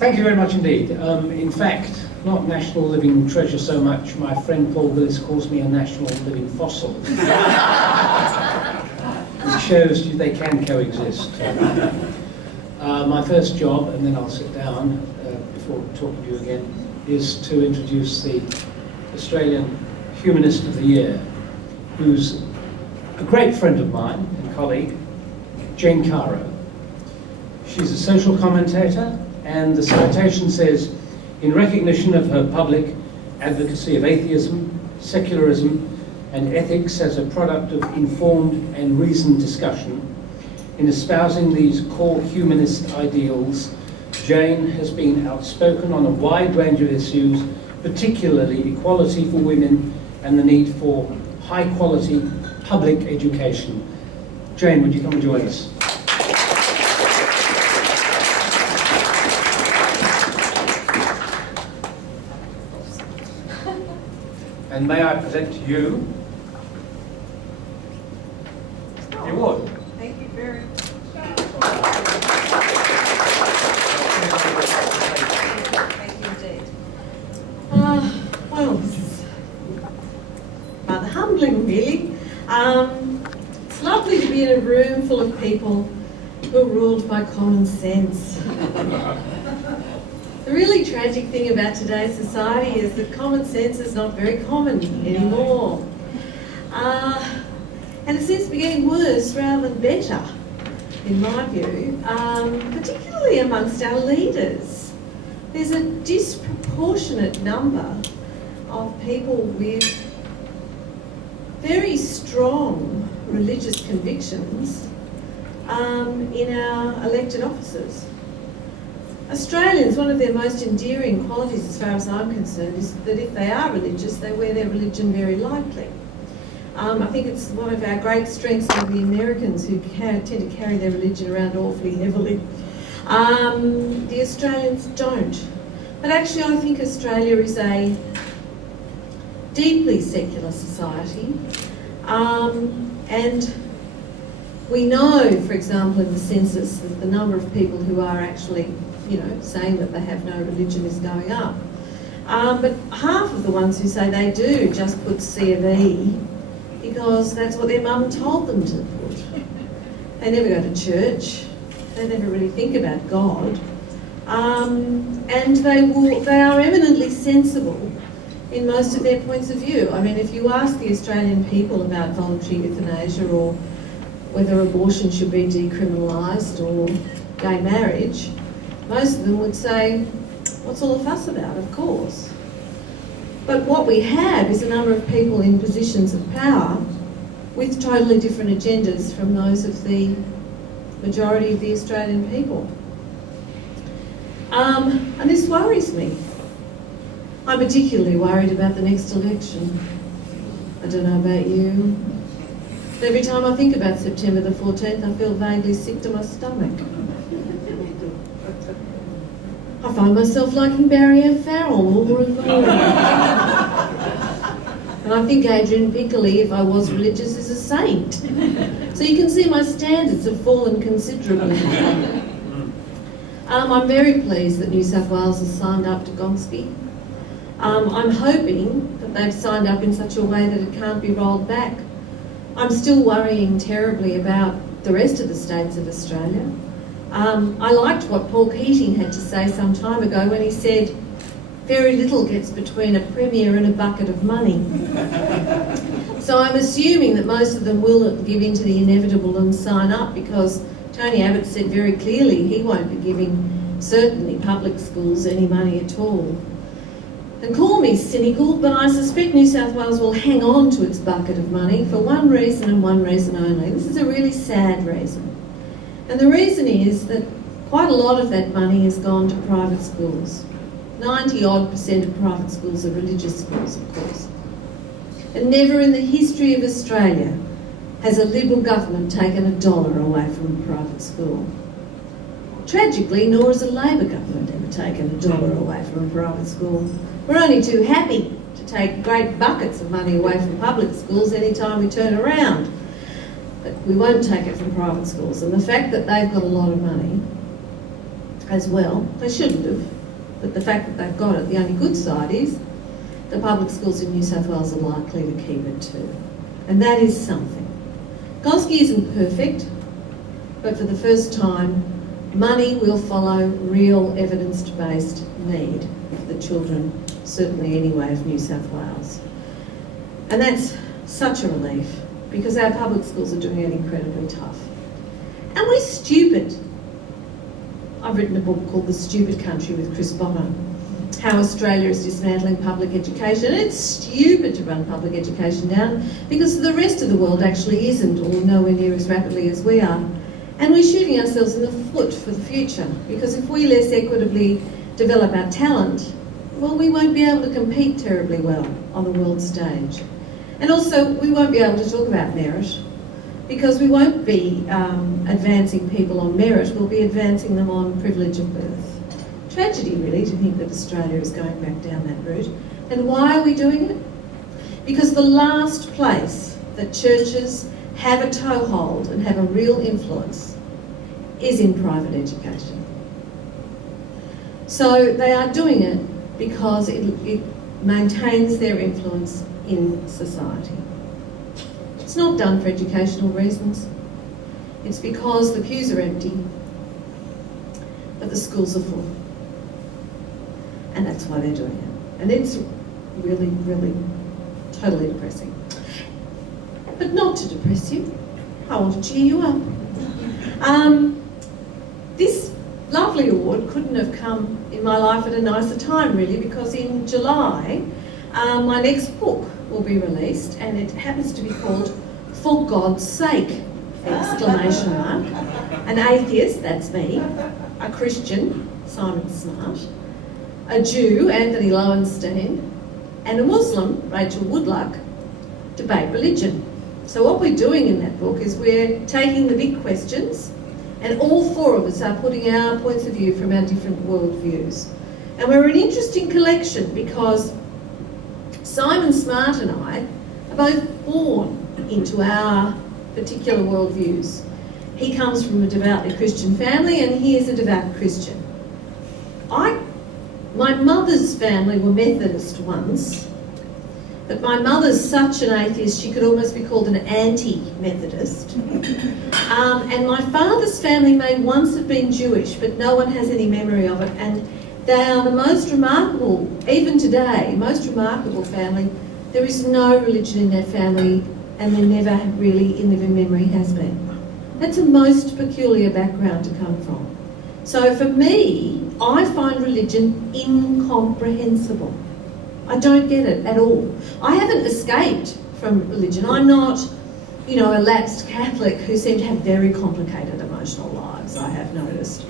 Thank you very much indeed. In fact, not national living treasure so much. My friend Paul Willis calls me a national living fossil. Which shows you they can coexist. My first job, and then I'll sit down before talking to you again, is to introduce the Australian Humanist of the Year, who's a great friend of mine and colleague, Jane Caro. She's a social commentator, and the citation says, in recognition of her public advocacy of atheism, secularism, and ethics as a product of informed and reasoned discussion, in espousing these core humanist ideals, Jane has been outspoken on a wide range of issues, particularly equality for women and the need for high-quality public education. Jane, would you come and join us? And may I present to you the award. Thank you very much. Thank you indeed. Well, this is rather humbling, really. It's lovely to be in a room full of people who are ruled by common sense. The really tragic thing about today's society is that common sense is not very common anymore. And it seems to be getting worse rather than better, in my view, particularly amongst our leaders. There's a disproportionate number of people with very strong religious convictions in our elected offices. Australians, one of their most endearing qualities as far as I'm concerned is that if they are religious, they wear their religion very lightly. I think it's one of our great strengths of the Americans who tend to carry their religion around awfully heavily. The Australians don't. But actually I think Australia is a deeply secular society. And we know, for example, in the census that the number of people who are actually, saying that they have no religion is going up. But half of the ones who say they do just put C of E because that's what their mum told them to put. They never go to church. They never really think about God. And they are eminently sensible in most of their points of view. I mean, if you ask the Australian people about voluntary euthanasia or whether abortion should be decriminalised or gay marriage, most of them would say, what's all the fuss about? Of course. But what we have is a number of people in positions of power with totally different agendas from those of the majority of the Australian people. And this worries me. I'm particularly worried about the next election. I don't know about you. But every time I think about September the 14th, I feel vaguely sick to my stomach. I find myself liking Barry O'Farrell more and more. And I think Adrian Piccoli, if I was religious, is a saint. So you can see my standards have fallen considerably. I'm very pleased that New South Wales has signed up to Gonski. I'm hoping that they've signed up in such a way that it can't be rolled back. I'm still worrying terribly about the rest of the states of Australia. I liked what Paul Keating had to say some time ago when he said, very little gets between a premier and a bucket of money. So I'm assuming that most of them will give in to the inevitable and sign up, because Tony Abbott said very clearly he won't be giving certainly public schools any money at all. And call me cynical, but I suspect New South Wales will hang on to its bucket of money for one reason and one reason only. This is a really sad reason. And the reason is that quite a lot of that money has gone to private schools. 90-odd% of private schools are religious schools, of course. And never in the history of Australia has a Liberal government taken $1 away from a private school. Tragically, nor has a Labor government ever taken $1 away from a private school. We're only too happy to take great buckets of money away from public schools any time we turn around. But we won't take it from private schools. And the fact that they've got a lot of money as well. They shouldn't have, but the fact that they've got it, the only good side is the public schools in New South Wales are likely to keep it too. And that is something. Gonski isn't perfect, but for the first time, money will follow real evidence-based need for the children, certainly anyway, of New South Wales. And that's such a relief, because our public schools are doing it incredibly tough. And we're stupid. I've written a book called The Stupid Country with Chris Bonner, how Australia is dismantling public education. And it's stupid to run public education down because the rest of the world actually isn't, or nowhere near as rapidly as we are. And we're shooting ourselves in the foot for the future, because if we less equitably develop our talent, well, we won't be able to compete terribly well on the world stage. And also, we won't be able to talk about merit, because we won't be advancing people on merit, we'll be advancing them on privilege of birth. Tragedy, really, to think that Australia is going back down that route. And why are we doing it? Because the last place that churches have a toehold and have a real influence is in private education. So they are doing it because it maintains their influence in society. It's not done for educational reasons. It's because the pews are empty, but the schools are full. And that's why they're doing it. And it's really, really totally depressing. But not to depress you. I want to cheer you up. This lovely award couldn't have come in my life at a nicer time, really, because in July, my next book will be released, and it happens to be called For God's Sake! Exclamation mark. An atheist, that's me, a Christian, Simon Smart, a Jew, Anthony Lowenstein, and a Muslim, Rachel Woodluck, debate religion. So what we're doing in that book is we're taking the big questions, and all four of us are putting our points of view from our different worldviews. And we're an interesting collection because Simon Smart and I are both born into our particular worldviews. He comes from a devoutly Christian family and he is a devout Christian. My mother's family were Methodist once, but my mother's such an atheist she could almost be called an anti-Methodist. And my father's family may once have been Jewish, but no one has any memory of it. And they are the most remarkable, even today, most remarkable family. There is no religion in their family, and there never really in living memory has been. That's a most peculiar background to come from. So for me, I find religion incomprehensible. I don't get it at all. I haven't escaped from religion. I'm not, a lapsed Catholic who seem to have very complicated emotional lives, I have noticed.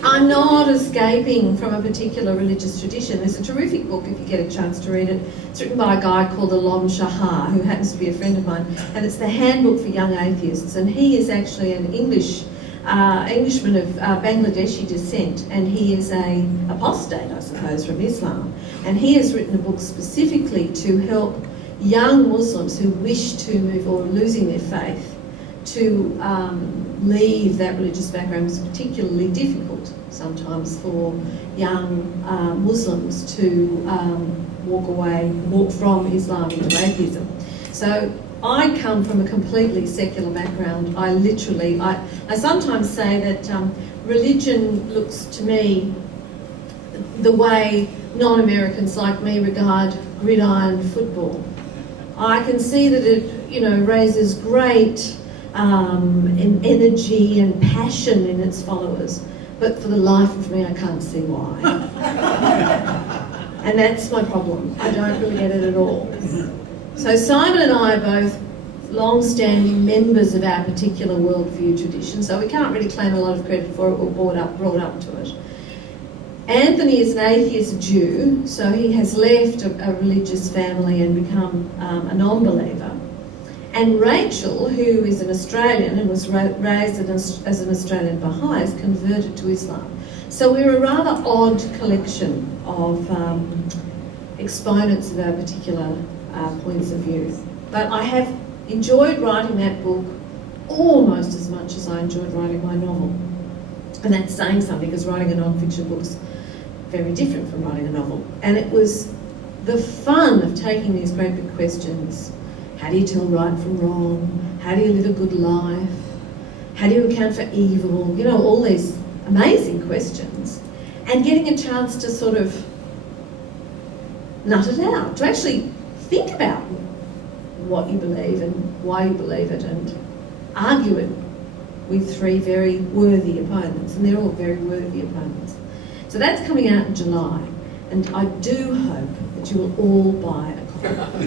I'm not escaping from a particular religious tradition. There's a terrific book, if you get a chance to read it. It's written by a guy called Alom Shahar, who happens to be a friend of mine, and it's the Handbook for Young Atheists. And he is actually an Englishman of Bangladeshi descent, and he is an apostate, I suppose, from Islam. And he has written a book specifically to help young Muslims who wish to move or losing their faith to leave that religious background. It's particularly difficult sometimes for young Muslims to walk from Islam into atheism. So I come from a completely secular background. I sometimes say that religion looks to me the way non-Americans like me regard gridiron football. I can see that it, raises great energy and passion in its followers, but for the life of me, I can't see why. And that's my problem. I don't really get it at all. So Simon and I are both long-standing members of our particular worldview tradition, so we can't really claim a lot of credit for it. We're brought up to it. Anthony is an atheist Jew, so he has left a religious family and become a non-believer. And Rachel, who is an Australian and was raised as an Australian Baha'i, is converted to Islam. So we're a rather odd collection of exponents of our particular points of view. But I have enjoyed writing that book almost as much as I enjoyed writing my novel. And that's saying something, because writing a non-fiction book's very different from writing a novel. And it was the fun of taking these great big questions. How do you tell right from wrong? How do you live a good life? How do you account for evil? You know, all these amazing questions. And getting a chance to sort of nut it out, to actually think about what you believe and why you believe it, and argue it with three very worthy opponents, and they're all very worthy opponents. So that's coming out in July, and I do hope that you will all buy a copy.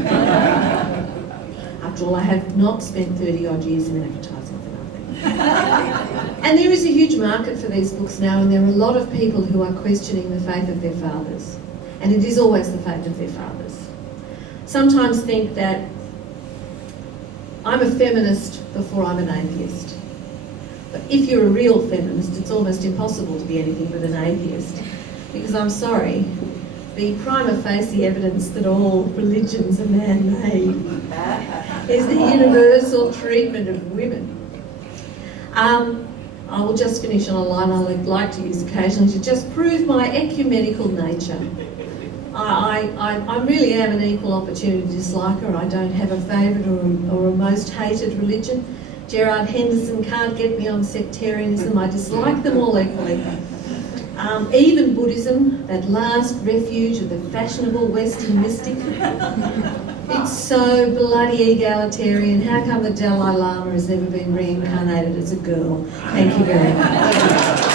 After all, I have not spent 30 odd years in advertising for nothing. And there is a huge market for these books now, and there are a lot of people who are questioning the faith of their fathers. And it is always the faith of their fathers. Sometimes think that I'm a feminist before I'm an atheist. But if you're a real feminist, it's almost impossible to be anything but an atheist. Because I'm sorry, the prima facie evidence that all religions are man-made is the universal treatment of women. I will just finish on a line I like to use occasionally to just prove my ecumenical nature. I really am an equal opportunity disliker. I don't have a favourite or a most hated religion. Gerard Henderson can't get me on sectarianism. I dislike them all equally. Even Buddhism, that last refuge of the fashionable Western mystic. It's so bloody egalitarian. How come the Dalai Lama has never been reincarnated as a girl? Thank you very much.